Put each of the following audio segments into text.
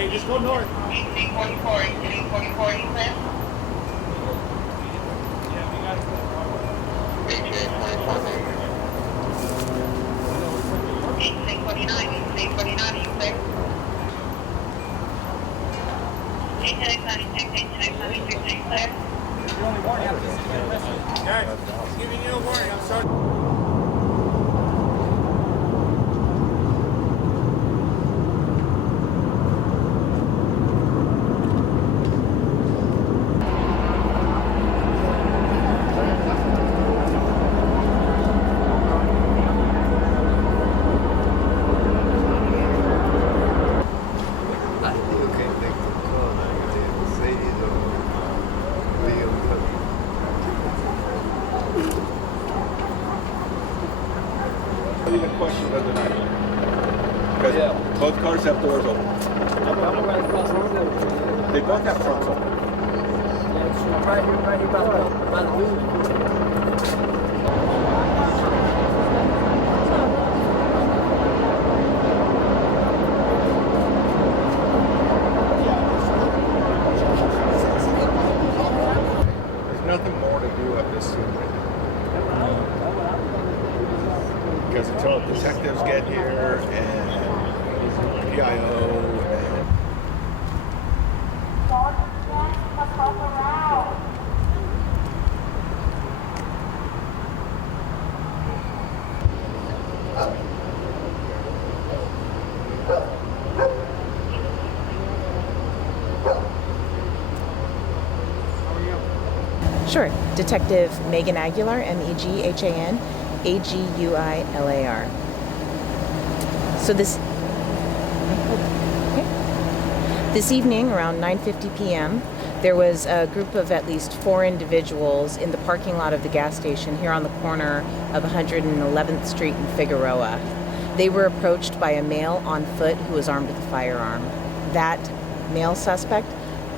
Hey, just go north. 1844, 1844, you said? Yeah, we got it. 1849, 1849, you said? 1896, 1896, you said? You're only warning after this is your message. Guys, giving you a warning. I'm sorry. The question of the night. Because both cars have doors open. They both have trunks open. Right here by the building. There's nothing more to do at this scene right now. Because until detectives get here and PIO and Sure. Detective Megan Aguilar, Meghan Aguilar. So this evening around 9:50 p.m., there was a group of at least 4 individuals in the parking lot of the gas station here on the corner of 111th Street and Figueroa. They were approached by a male on foot who was armed with a firearm. That male suspect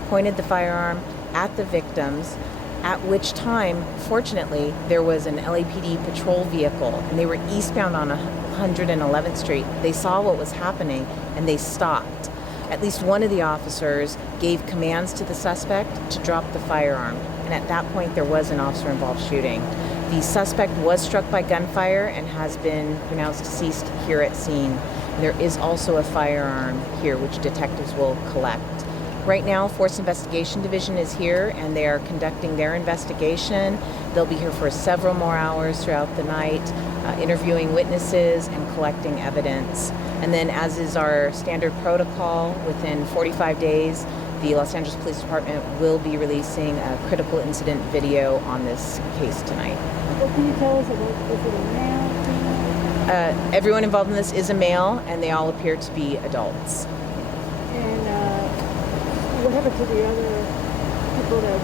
pointed the firearm at the victims, at which time, fortunately, there was an LAPD patrol vehicle, and they were eastbound on 111th Street. They saw what was happening, and they stopped. At least one of the officers gave commands to the suspect to drop the firearm, and at that point, there was an officer-involved shooting. The suspect was struck by gunfire and has been pronounced deceased here at scene. There is also a firearm here, which detectives will collect. Right now, Force Investigation Division is here, and they are conducting their investigation. They'll be here for several more hours throughout the night, interviewing witnesses and collecting evidence. And then, as is our standard protocol, within 45 days, the Los Angeles Police Department will be releasing a critical incident video on this case tonight. What can you tell us about, is it a male, female? Everyone involved in this is a male, and they all appear to be adults. And what happened to the other people that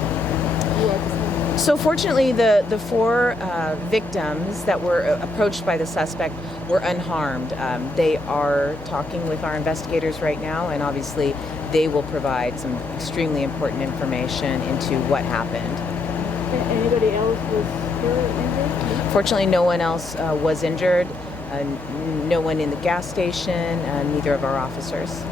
you are discussing? So fortunately, the 4 victims that were approached by the suspect were unharmed. They are talking with our investigators right now, and obviously they will provide some extremely important information into what happened. Anybody else was injured? Fortunately, no one else was injured. No one in the gas station, neither of our officers.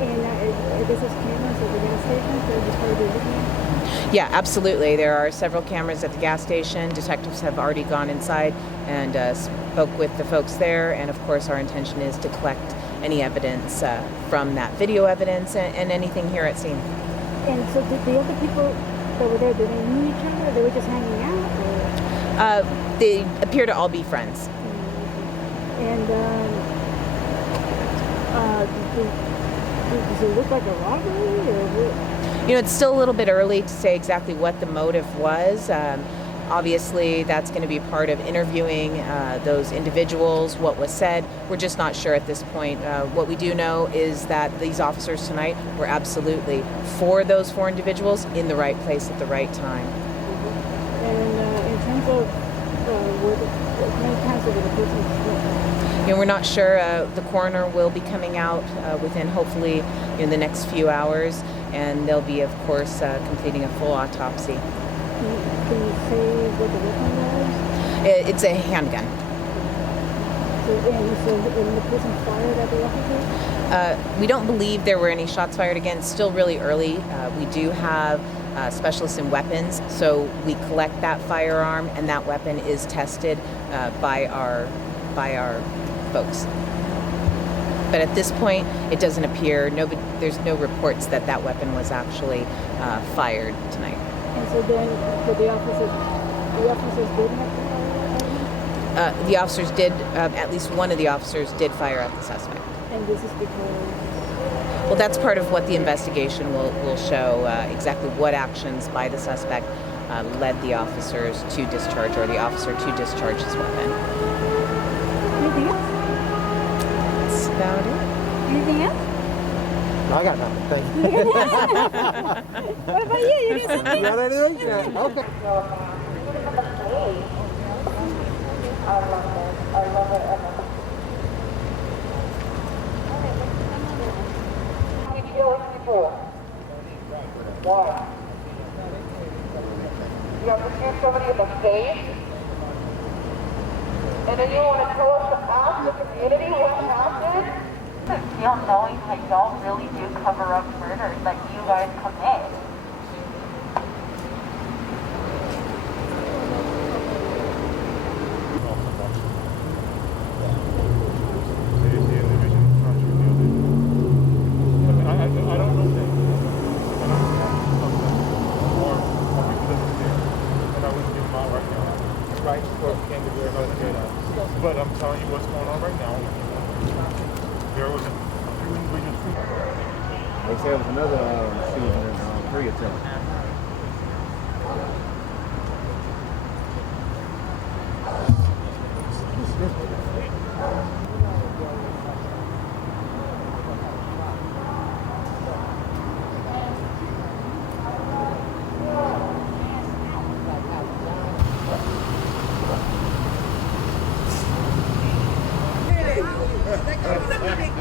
And I guess there's cameras at the gas station, so just part of the looking at? Yeah, absolutely. There are several cameras at the gas station. Detectives have already gone inside and spoke with the folks there. And of course, our intention is to collect any evidence from that video evidence and anything here at scene. And so did the other people that were there, did they know each other? Or they were just hanging out? Or? They appear to all be friends. And does it look like a robbery or what? You know, it's still a little bit early to say exactly what the motive was. Obviously, that's going to be part of interviewing those individuals, what was said. We're just not sure at this point. What we do know is that these officers tonight were absolutely for those 4 individuals in the right place at the right time. And in terms of how many times over the person? You know, we're not sure. The coroner will be coming out within hopefully in the next few hours, and they'll be, of course, completing a full autopsy. Can you say what the weapon was? It's a handgun. So And the person fired at the officer? We don't believe there were any shots fired. Again, it's still really early. We do have specialists in weapons, so we collect that firearm, and that weapon is tested by our folks. But at this point, it doesn't appear. There's no reports that that weapon was actually fired tonight. And so then, but the officers didn't have to fire? The officers did. At least one of the officers did fire at the suspect. And this is because? Well, that's part of what the investigation will show, exactly what actions by the suspect led the officers to discharge, or the officer to discharge his weapon. Anything else? That's about it. Anything else? No, I got nothing. Thank you. What about you? You got something? You got anything? Okay. Why? You have to shoot somebody in the face? And then you want to tell us to ask the community what happened? I feel knowing that y'all really do cover up murders that you guys commit. But I'm telling you what's going on right now. There was a few individuals. They said it was another shooting in Koreatown. They got a big